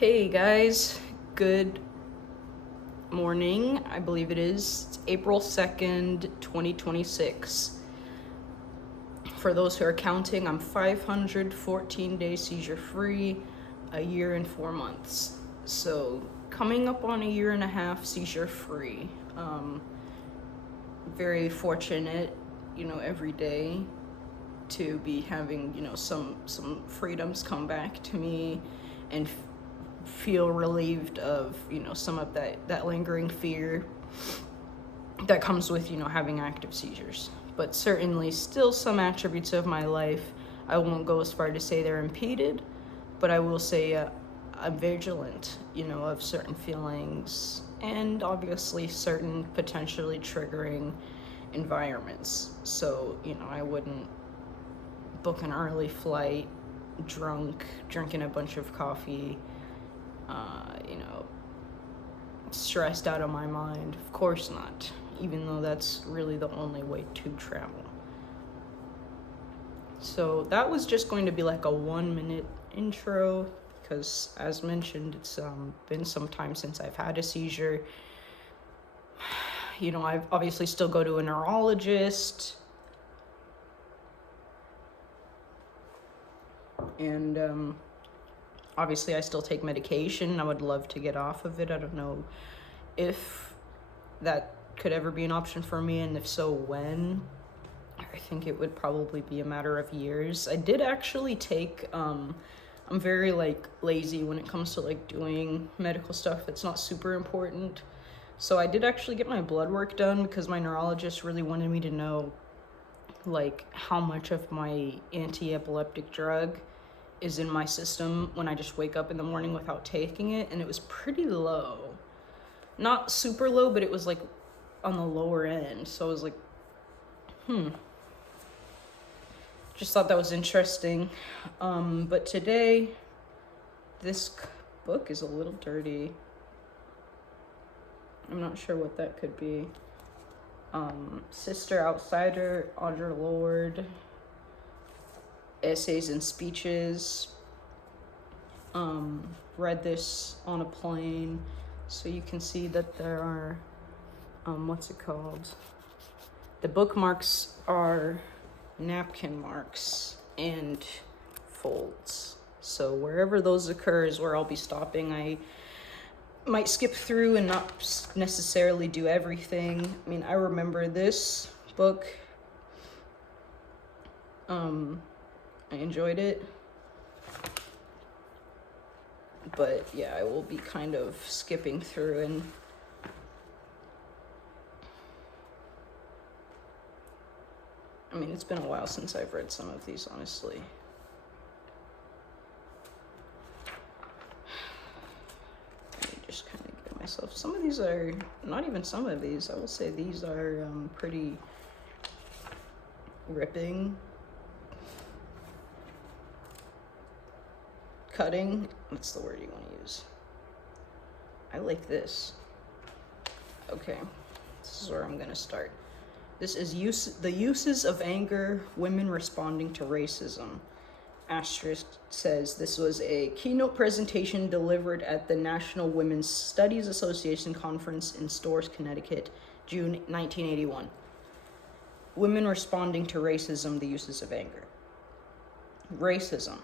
Hey guys, good morning. I believe it is. It's April 2nd, 2026. For those who are counting, I'm 514 days seizure free, a year and 4 months. So, coming up on a year and a half seizure free. Very fortunate, every day to be having, some freedoms come back to me and feel relieved of, some of that lingering fear that comes with, having active seizures. But certainly still some attributes of my life, I won't go as far to say they're impeded, but I will say I'm vigilant, of certain feelings and obviously certain potentially triggering environments. So, I wouldn't book an early flight drunk, drinking a bunch of coffee, stressed out of my mind. Of course not, even though that's really the only way to travel. So that was just going to be like a 1-minute intro because, as mentioned, it's been some time since I've had a seizure. I obviously still go to a neurologist, and obviously I still take medication. I would love to get off of it. I don't know if that could ever be an option for me, and if so, when. I think it would probably be a matter of years. I did actually take I'm very lazy when it comes to doing medical stuff that's not super important. So I did actually get my blood work done because my neurologist really wanted me to know how much of my anti-epileptic drug is in my system when I just wake up in the morning without taking it, and it was pretty low. Not super low, but it was on the lower end. So I was like, just thought that was interesting. But today, this book is a little dirty. I'm not sure what that could be. Sister Outsider, Audre Lorde, Essays and Speeches. Read this on a plane, so you can see that there are, what's it called? The bookmarks are napkin marks and folds. So wherever those occur is where I'll be stopping. I might skip through and not necessarily do everything. I mean, I remember this book. I enjoyed it. But yeah, I will be kind of skipping through and I mean, it's been a while since I've read some of these, honestly. Let me just kind of get myself. Some of these are, not even some of these, I will say these are pretty ripping. Cutting, what's the word you want to use? I like this. Okay, this is where I'm gonna start. This is the uses of anger, women responding to racism. Asterisk says this was a keynote presentation delivered at the National Women's Studies Association Conference in Storrs, Connecticut, June 1981. Women responding to racism, the uses of anger. Racism.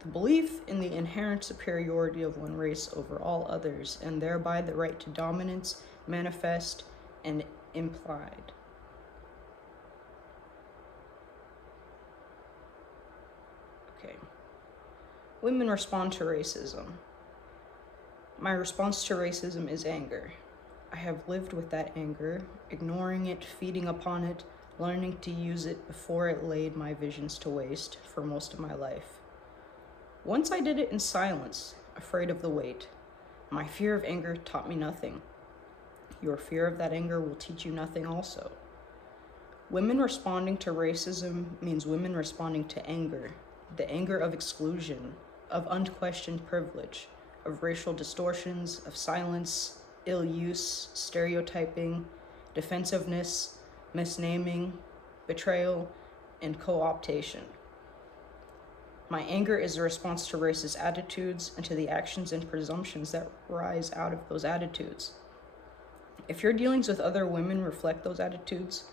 The belief in the inherent superiority of one race over all others, and thereby the right to dominance, manifest and implied. Okay. Women respond to racism. My response to racism is anger. I have lived with that anger, ignoring it, feeding upon it, learning to use it before it laid my visions to waste for most of my life. Once I did it in silence, afraid of the weight. My fear of anger taught me nothing. Your fear of that anger will teach you nothing also. Women responding to racism means women responding to anger, the anger of exclusion, of unquestioned privilege, of racial distortions, of silence, ill use, stereotyping, defensiveness, misnaming, betrayal, and co-optation. My anger is a response to racist attitudes and to the actions and presumptions that rise out of those attitudes. If your dealings with other women reflect those attitudes,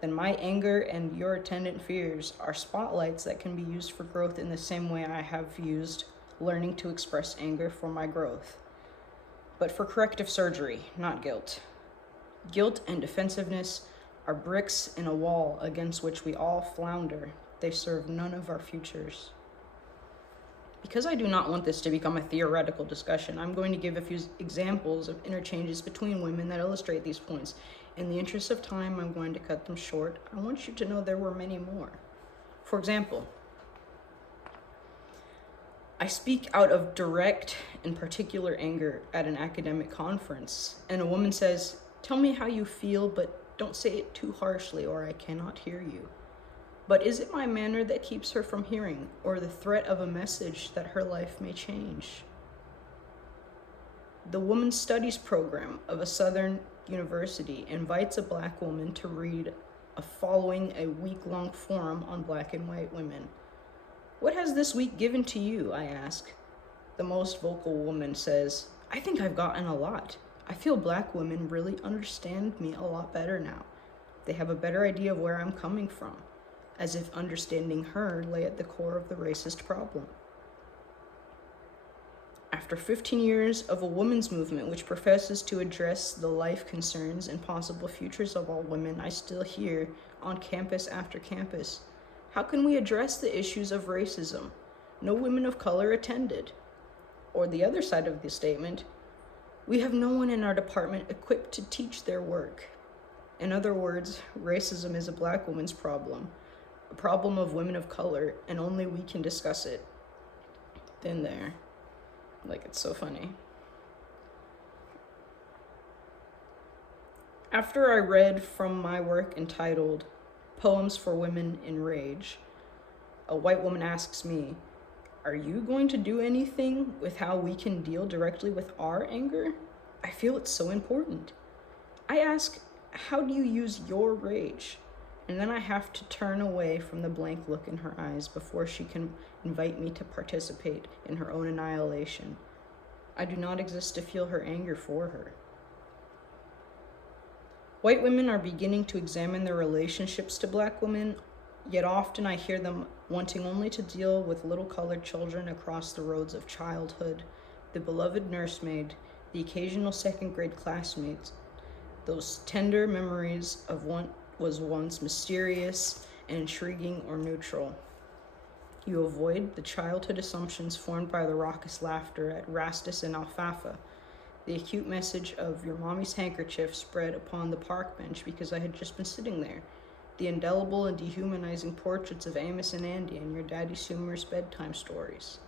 then my anger and your attendant fears are spotlights that can be used for growth in the same way I have used learning to express anger for my growth. But for corrective surgery, not guilt. Guilt and defensiveness are bricks in a wall against which we all flounder. They serve none of our futures. Because I do not want this to become a theoretical discussion, I'm going to give a few examples of interchanges between women that illustrate these points. In the interest of time, I'm going to cut them short. I want you to know there were many more. For example, I speak out of direct and particular anger at an academic conference, and a woman says, "Tell me how you feel, but don't say it too harshly or I cannot hear you." But is it my manner that keeps her from hearing, or the threat of a message that her life may change? The Women's Studies program of a Southern university invites a Black woman to read following a week-long forum on Black and white women. "What has this week given to you?" I ask. The most vocal woman says, "I think I've gotten a lot. I feel Black women really understand me a lot better now. They have a better idea of where I'm coming from," as if understanding her lay at the core of the racist problem. After 15 years of a women's movement which professes to address the life concerns and possible futures of all women, I still hear on campus after campus, "How can we address the issues of racism? No women of color attended." Or the other side of the statement, "We have no one in our department equipped to teach their work." In other words, racism is a Black woman's problem, a problem of women of color, and only we can discuss it. Then there. Like, it's so funny. After I read from my work entitled Poems for Women in Rage, a white woman asks me, "Are you going to do anything with how we can deal directly with our anger? I feel it's so important." I ask, "How do you use your rage?" And then I have to turn away from the blank look in her eyes before she can invite me to participate in her own annihilation. I do not exist to feel her anger for her. White women are beginning to examine their relationships to Black women, yet often I hear them wanting only to deal with little colored children across the roads of childhood, the beloved nursemaid, the occasional second-grade classmates, those tender memories of what was once mysterious and intriguing or neutral. You avoid the childhood assumptions formed by the raucous laughter at Rastus and Alfalfa, the acute message of your mommy's handkerchief spread upon the park bench because I had just been sitting there, the indelible and dehumanizing portraits of Amos and Andy and your daddy's humorous bedtime stories.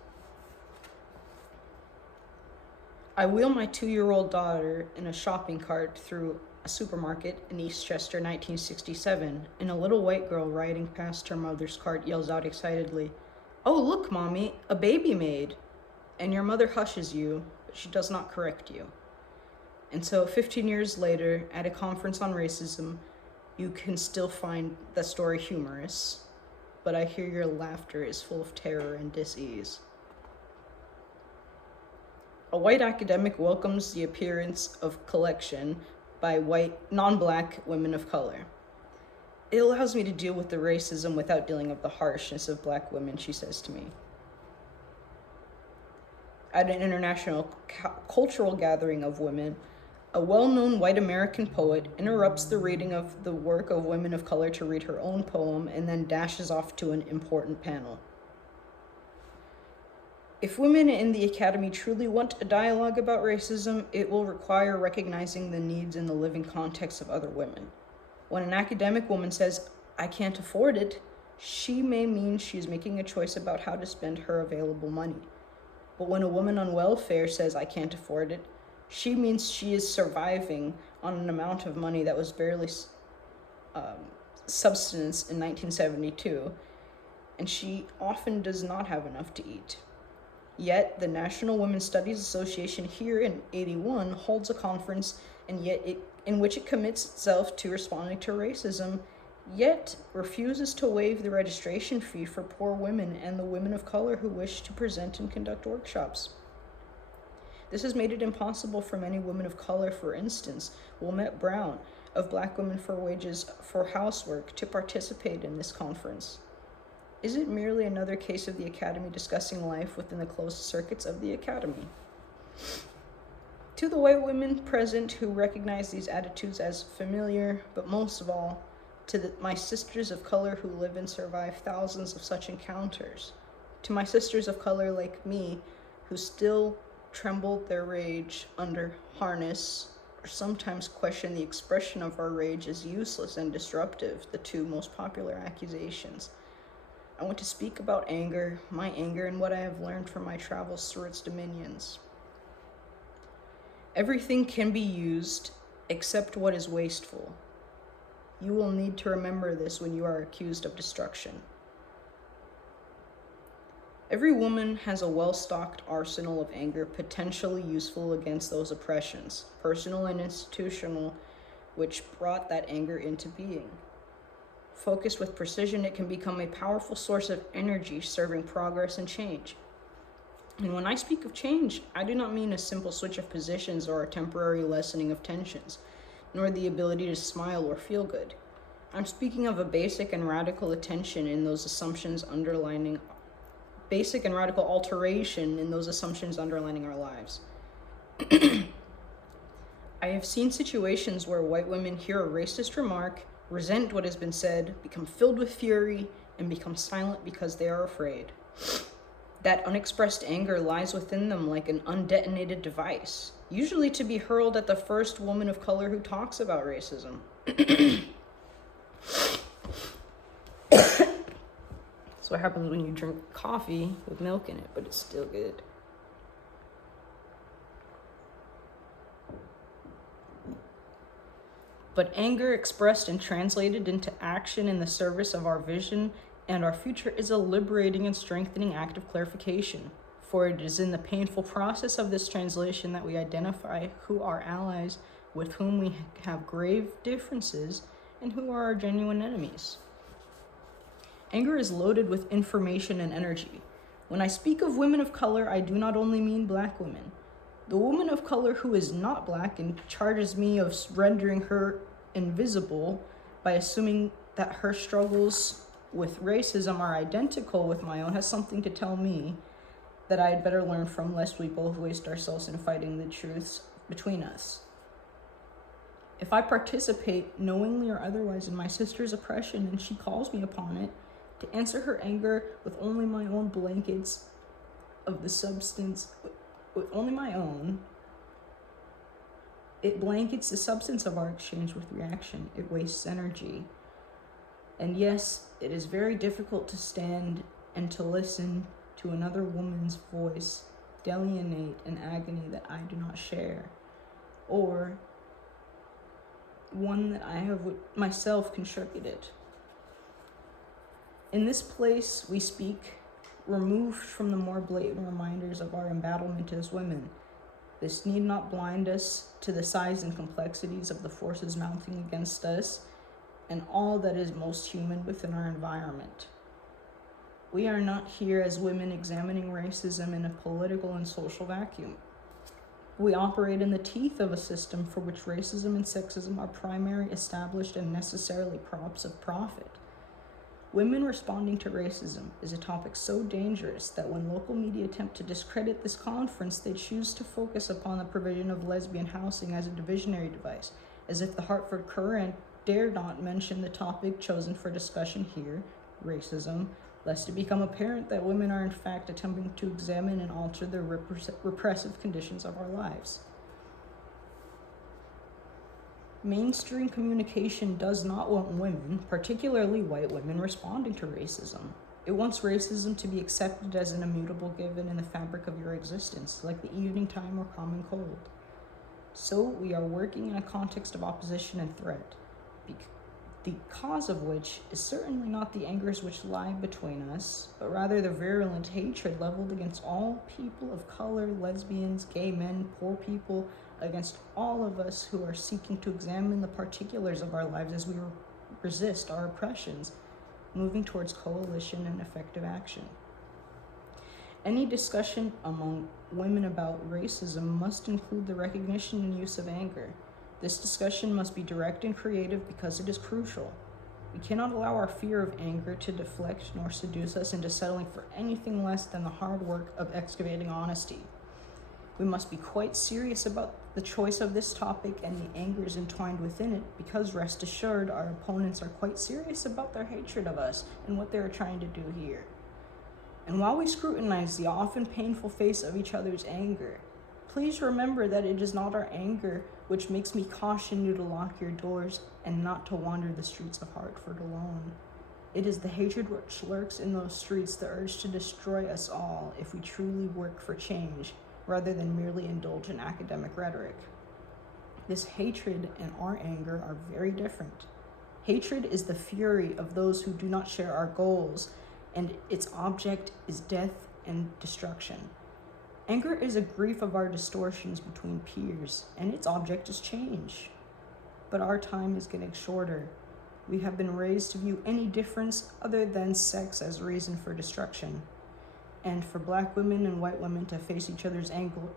I wheel my 2-year-old daughter in a shopping cart through a supermarket in Eastchester, 1967, and a little white girl riding past her mother's cart yells out excitedly, "Oh, look, Mommy, a baby maid!" And your mother hushes you, but she does not correct you. And so 15 years later, at a conference on racism, you can still find that story humorous, but I hear your laughter is full of terror and dis-ease. A white academic welcomes the appearance of collection by non-Black women of color. "It allows me to deal with the racism without dealing with the harshness of Black women," she says to me. At an international cultural gathering of women, a well-known white American poet interrupts the reading of the work of women of color to read her own poem and then dashes off to an important panel. If women in the academy truly want a dialogue about racism, it will require recognizing the needs and the living context of other women. When an academic woman says, "I can't afford it," she may mean she's making a choice about how to spend her available money. But when a woman on welfare says, "I can't afford it," she means she is surviving on an amount of money that was barely subsistence in 1972, and she often does not have enough to eat. Yet, the National Women's Studies Association here in 81 holds a conference in which it commits itself to responding to racism, yet refuses to waive the registration fee for poor women and the women of color who wish to present and conduct workshops. This has made it impossible for many women of color, for instance, Wilmette Brown, of Black Women for Wages for Housework, to participate in this conference. Is it merely another case of the Academy discussing life within the closed circuits of the Academy? To the white women present who recognize these attitudes as familiar, but most of all, to my sisters of color who live and survive thousands of such encounters, to my sisters of color like me who still tremble their rage under harness, or sometimes question the expression of our rage as useless and disruptive, the two most popular accusations. I want to speak about anger, my anger, and what I have learned from my travels through its dominions. Everything can be used except what is wasteful. You will need to remember this when you are accused of destruction. Every woman has a well-stocked arsenal of anger potentially useful against those oppressions, personal and institutional, which brought that anger into being. Focused with precision, it can become a powerful source of energy serving progress and change. And when I speak of change, I do not mean a simple switch of positions or a temporary lessening of tensions, nor the ability to smile or feel good. I'm speaking of a basic and radical attention in those assumptions underlining basic and radical alteration in those assumptions underlining our lives. I have seen situations where white women hear a racist remark, resent what has been said, become filled with fury, and become silent because they are afraid. That unexpressed anger lies within them like an undetonated device, usually to be hurled at the first woman of color who talks about racism. That's what happens when you drink coffee with milk in it, but it's still good. But anger expressed and translated into action in the service of our vision and our future is a liberating and strengthening act of clarification, for it is in the painful process of this translation that we identify who are allies with whom we have grave differences and who are our genuine enemies. Anger is loaded with information and energy. When I speak of women of color, I do not only mean Black women. The woman of color who is not Black and charges me of rendering her invisible by assuming that her struggles with racism are identical with my own has something to tell me that I had better learn from, lest we both waste ourselves in fighting the truths between us. If I participate knowingly or otherwise in my sister's oppression and she calls me upon it, to answer her anger with only my own blankets of the substance, with only my own, it blankets the substance of our exchange with reaction. It wastes energy. And yes, it is very difficult to stand and to listen to another woman's voice delineate an agony that I do not share, or one that I have myself contributed. In this place, we speak, removed from the more blatant reminders of our embattlement as women. This need not blind us to the size and complexities of the forces mounting against us and all that is most human within our environment. We are not here as women examining racism in a political and social vacuum. We operate in the teeth of a system for which racism and sexism are primary, established, and necessarily props of profit. Women responding to racism is a topic so dangerous that when local media attempt to discredit this conference, they choose to focus upon the provision of lesbian housing as a divisionary device, as if the Hartford Courant dare not mention the topic chosen for discussion here, racism, lest it become apparent that women are in fact attempting to examine and alter the repressive conditions of our lives. Mainstream communication does not want women, particularly white women, responding to racism. It wants racism to be accepted as an immutable given in the fabric of your existence, like the evening time or common cold. So we are working in a context of opposition and threat, the cause of which is certainly not the angers which lie between us, but rather the virulent hatred leveled against all people of color, lesbians, gay men, poor people, against all of us who are seeking to examine the particulars of our lives as we resist our oppressions, moving towards coalition and effective action. Any discussion among women about racism must include the recognition and use of anger. This discussion must be direct and creative because it is crucial. We cannot allow our fear of anger to deflect nor seduce us into settling for anything less than the hard work of excavating honesty. We must be quite serious about the choice of this topic and the angers entwined within it, because rest assured, our opponents are quite serious about their hatred of us and what they are trying to do here. And while we scrutinize the often painful face of each other's anger, please remember that it is not our anger which makes me caution you to lock your doors and not to wander the streets of Hartford alone. It is the hatred which lurks in those streets, the urge to destroy us all if we truly work for change, rather than merely indulge in academic rhetoric. This hatred and our anger are very different. Hatred is the fury of those who do not share our goals, and its object is death and destruction. Anger is a grief of our distortions between peers, and its object is change. But our time is getting shorter. We have been raised to view any difference other than sex as a reason for destruction. And for Black women and white women to face each other's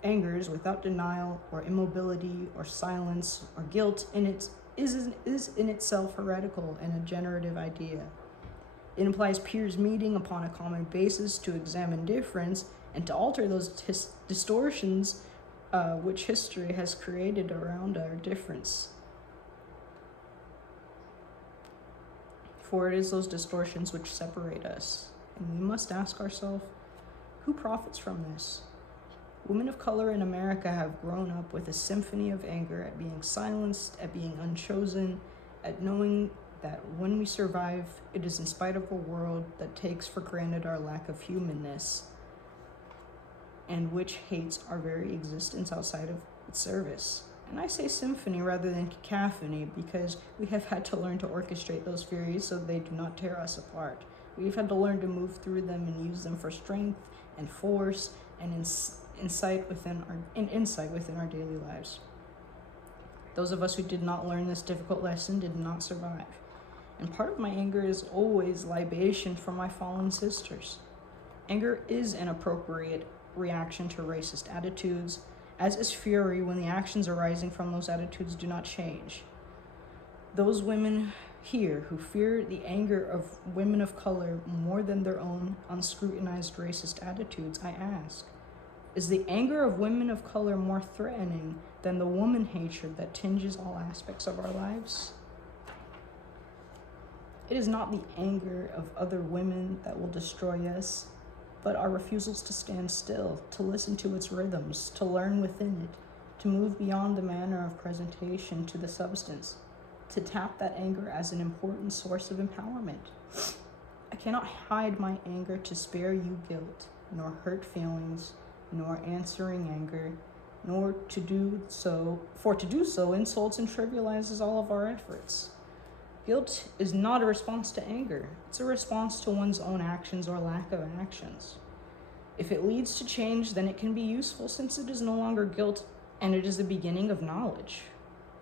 angers without denial or immobility or silence or guilt is in itself heretical and a generative idea. It implies peers meeting upon a common basis to examine difference and to alter those distortions which history has created around our difference. For it is those distortions which separate us, and we must ask ourselves, who profits from this? Women of color in America have grown up with a symphony of anger at being silenced, at being unchosen, at knowing that when we survive, it is in spite of a world that takes for granted our lack of humanness and which hates our very existence outside of its service. And I say symphony rather than cacophony because we have had to learn to orchestrate those furies so they do not tear us apart. We've had to learn to move through them and use them for strength and force and insight within our daily lives. Those of us who did not learn this difficult lesson did not survive. And part of my anger is always libation for my fallen sisters. Anger is an appropriate reaction to racist attitudes, as is fury when the actions arising from those attitudes do not change. Those women here who fear the anger of women of color more than their own unscrutinized racist attitudes, I ask, is the anger of women of color more threatening than the woman hatred that tinges all aspects of our lives? It is not the anger of other women that will destroy us, but our refusals to stand still, to listen to its rhythms, to learn within it, to move beyond the manner of presentation to the substance, to tap that anger as an important source of empowerment. I cannot hide my anger to spare you guilt, nor hurt feelings, nor answering anger, nor to do so insults and trivializes all of our efforts. Guilt is not a response to anger. It's a response to one's own actions or lack of actions. If it leads to change, then it can be useful since it is no longer guilt and it is the beginning of knowledge.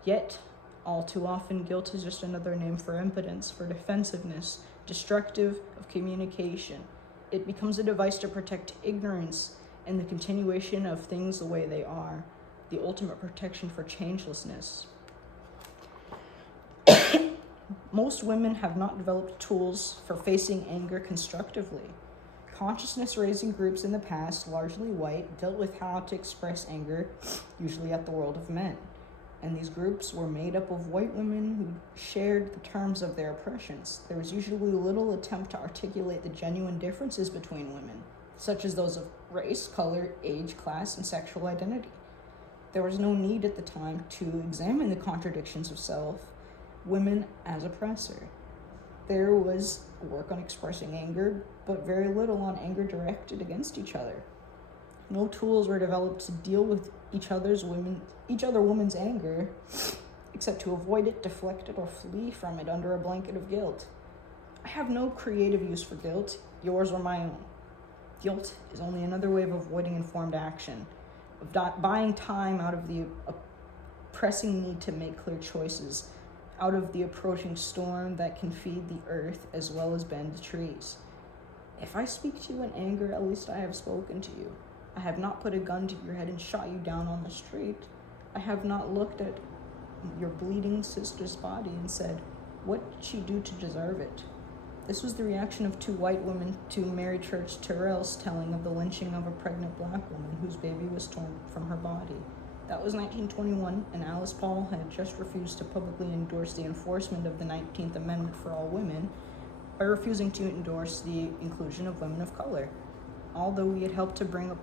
Yet, all too often, guilt is just another name for impotence, for defensiveness, destructive of communication. It becomes a device to protect ignorance and the continuation of things the way they are, the ultimate protection for changelessness. Most women have not developed tools for facing anger constructively. Consciousness-raising groups in the past, largely white, dealt with how to express anger, usually at the world of men. And these groups were made up of white women who shared the terms of their oppressions. There was usually little attempt to articulate the genuine differences between women, such as those of race, color, age, class, and sexual identity. There was no need at the time to examine the contradictions of self, women as oppressor. There was work on expressing anger, but very little on anger directed against each other. No tools were developed to deal with each other woman's anger, except to avoid it, deflect it, or flee from it under a blanket of guilt. I have no creative use for guilt, yours or my own. Guilt is only another way of avoiding informed action, of buying time out of the pressing need to make clear choices, out of the approaching storm that can feed the earth as well as bend the trees. If I speak to you in anger, at least I have spoken to you. I have not put a gun to your head and shot you down on the street. I have not looked at your bleeding sister's body and said, what did she do to deserve it? This was the reaction of two white women to Mary Church Terrell's telling of the lynching of a pregnant black woman whose baby was torn from her body. That was 1921, and Alice Paul had just refused to publicly endorse the enforcement of the 19th Amendment for all women by refusing to endorse the inclusion of women of color, although we had helped to bring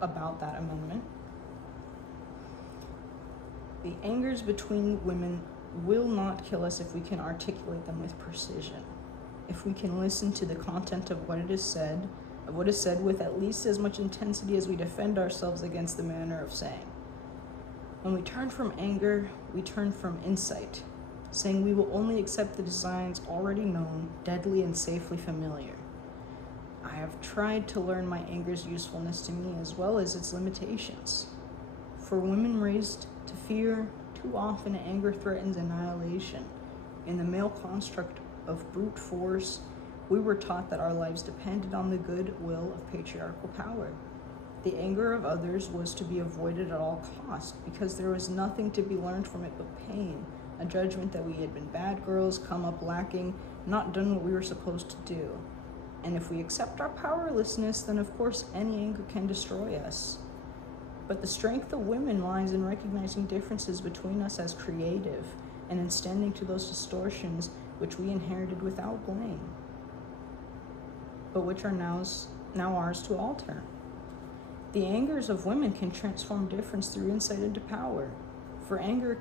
about that amendment. The angers between women will not kill us if we can articulate them with precision. If we can listen to the content of what is said with at least as much intensity as we defend ourselves against the manner of saying. When we turn from anger, we turn from insight, saying we will only accept the designs already known, deadly and safely familiar. I have tried to learn my anger's usefulness to me as well as its limitations. For women raised to fear, too often anger threatens annihilation. In the male construct of brute force, we were taught that our lives depended on the goodwill of patriarchal power. The anger of others was to be avoided at all costs because there was nothing to be learned from it but pain, a judgment that we had been bad girls, come up lacking, not done what we were supposed to do. And if we accept our powerlessness, then of course any anger can destroy us. But the strength of women lies in recognizing differences between us as creative and in standing to those distortions which we inherited without blame, but which are now ours to alter. The angers of women can transform difference through insight into power. For anger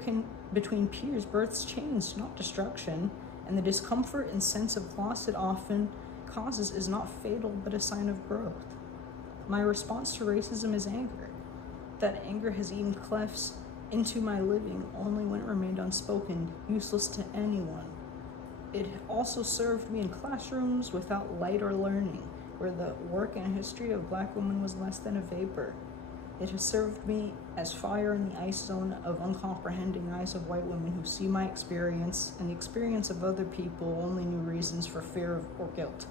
between peers births change, not destruction, and the discomfort and sense of loss it often causes is not fatal, but a sign of growth. My response to racism is anger. That anger has eaten clefts into my living only when it remained unspoken, useless to anyone. It also served me in classrooms without light or learning, where the work and history of black women was less than a vapor. It has served me as fire in the ice zone of uncomprehending eyes of white women who see my experience and the experience of other people only new reasons for fear or guilt.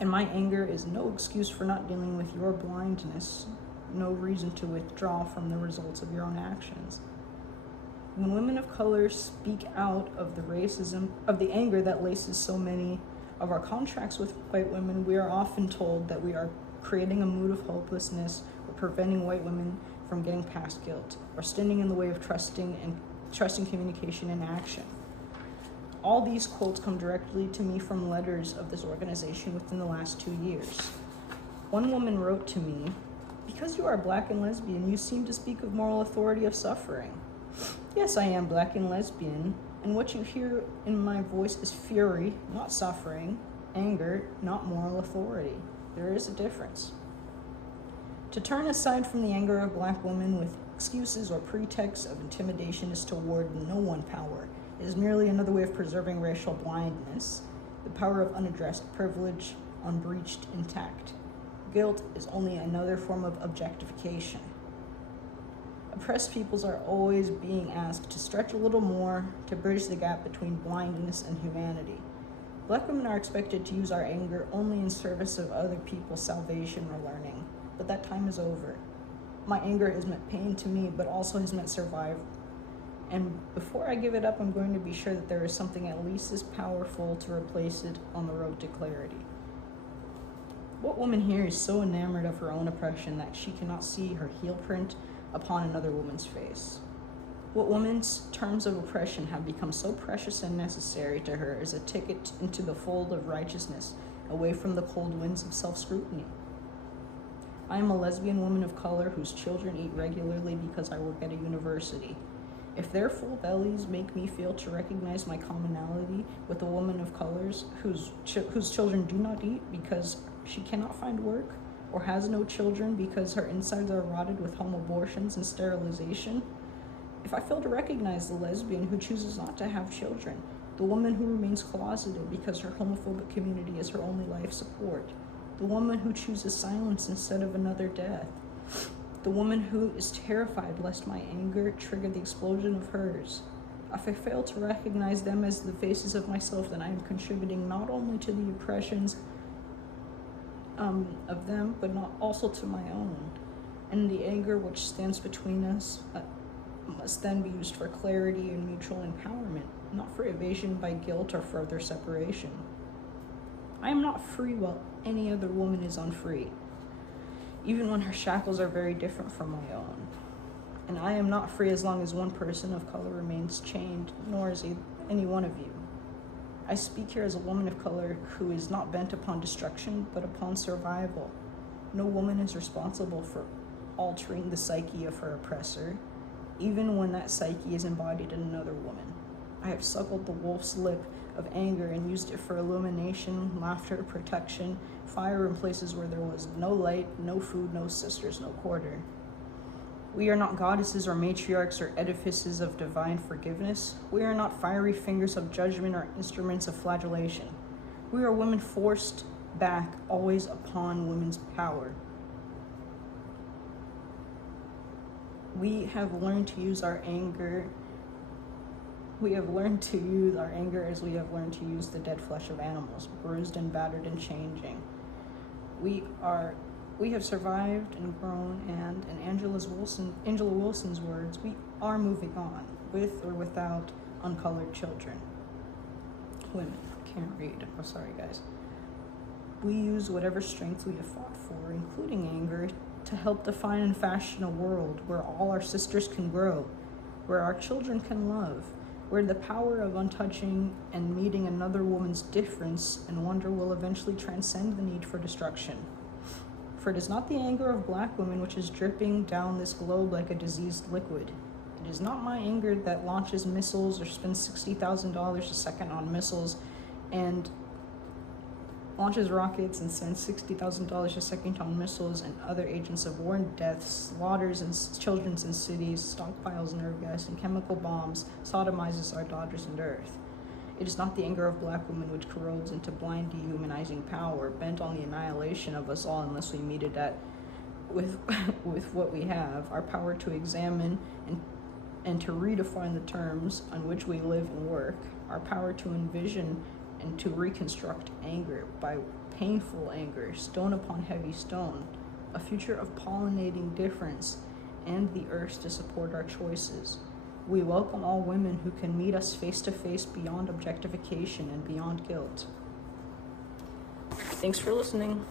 And my anger is no excuse for not dealing with your blindness, no reason to withdraw from the results of your own actions. When women of color speak out of the anger that laces so many of our contracts with white women, we are often told that we are creating a mood of hopelessness or preventing white women from getting past guilt or standing in the way of trusting communication and action. All these quotes come directly to me from letters of this organization within the last 2 years. One woman wrote to me, "Because you are black and lesbian, you seem to speak of moral authority of suffering." Yes, I am black and lesbian, and what you hear in my voice is fury, not suffering, anger, not moral authority. There is a difference. To turn aside from the anger of black women with excuses or pretexts of intimidation is to award no one power. It is merely another way of preserving racial blindness, the power of unaddressed privilege, unbreached intact. Guilt is only another form of objectification. Oppressed peoples are always being asked to stretch a little more to bridge the gap between blindness and humanity. Black women are expected to use our anger only in service of other people's salvation or learning, but that time is over. My anger has meant pain to me, but also has meant survival. And before I give it up, I'm going to be sure that there is something at least as powerful to replace it on the road to clarity. What woman here is so enamored of her own oppression that she cannot see her heel print upon another woman's face? What woman's terms of oppression have become so precious and necessary to her as a ticket into the fold of righteousness, away from the cold winds of self-scrutiny? I am a lesbian woman of color whose children eat regularly because I work at a university. If their full bellies make me fail to recognize my commonality with a woman of colors whose children do not eat because she cannot find work, or has no children because her insides are rotted with home abortions and sterilization, if I fail to recognize the lesbian who chooses not to have children, the woman who remains closeted because her homophobic community is her only life support, the woman who chooses silence instead of another death, the woman who is terrified lest my anger trigger the explosion of hers, If I fail to recognize them as the faces of myself, then I am contributing not only to the oppressions of them, but not also to my own. And the anger which stands between us must then be used for clarity and mutual empowerment, not for evasion by guilt or further separation. I am not free while any other woman is unfree, even when her shackles are very different from my own. And I am not free as long as one person of color remains chained, nor is any one of you. I speak here as a woman of color who is not bent upon destruction, but upon survival. No woman is responsible for altering the psyche of her oppressor, even when that psyche is embodied in another woman. I have suckled the wolf's lip of anger and used it for illumination, laughter, protection, fire in places where there was no light, no food, no sisters, no quarter. We are not goddesses or matriarchs or edifices of divine forgiveness. We are not fiery fingers of judgment or instruments of flagellation. We are women forced back always upon women's power. We have learned to use our anger. We have learned to use our anger as we have learned to use the dead flesh of animals, bruised and battered and changing. We have survived and grown, and in Angela Wilson's words, we are moving on, with or without uncolored children. Women, I can't read, I'm sorry guys. We use whatever strength we have fought for, including anger, to help define and fashion a world where all our sisters can grow, where our children can love, where the power of untouching and meeting another woman's difference and wonder will eventually transcend the need for destruction. For it is not the anger of black women which is dripping down this globe like a diseased liquid. It is not my anger that launches missiles or spends $60,000 a second on missiles and launches rockets and sends $60,000 a second on missiles and other agents of war and death, slaughters and children in cities, stockpiles nerve gas and chemical bombs, sodomizes our daughters and earth. It is not the anger of black women which corrodes into blind dehumanizing power, bent on the annihilation of us all unless we meet it with what we have, our power to examine and to redefine the terms on which we live and work, our power to envision and to reconstruct anger by painful anger, stone upon heavy stone, a future of pollinating difference, and the earth to support our choices. We welcome all women who can meet us face to face beyond objectification and beyond guilt. Thanks for listening.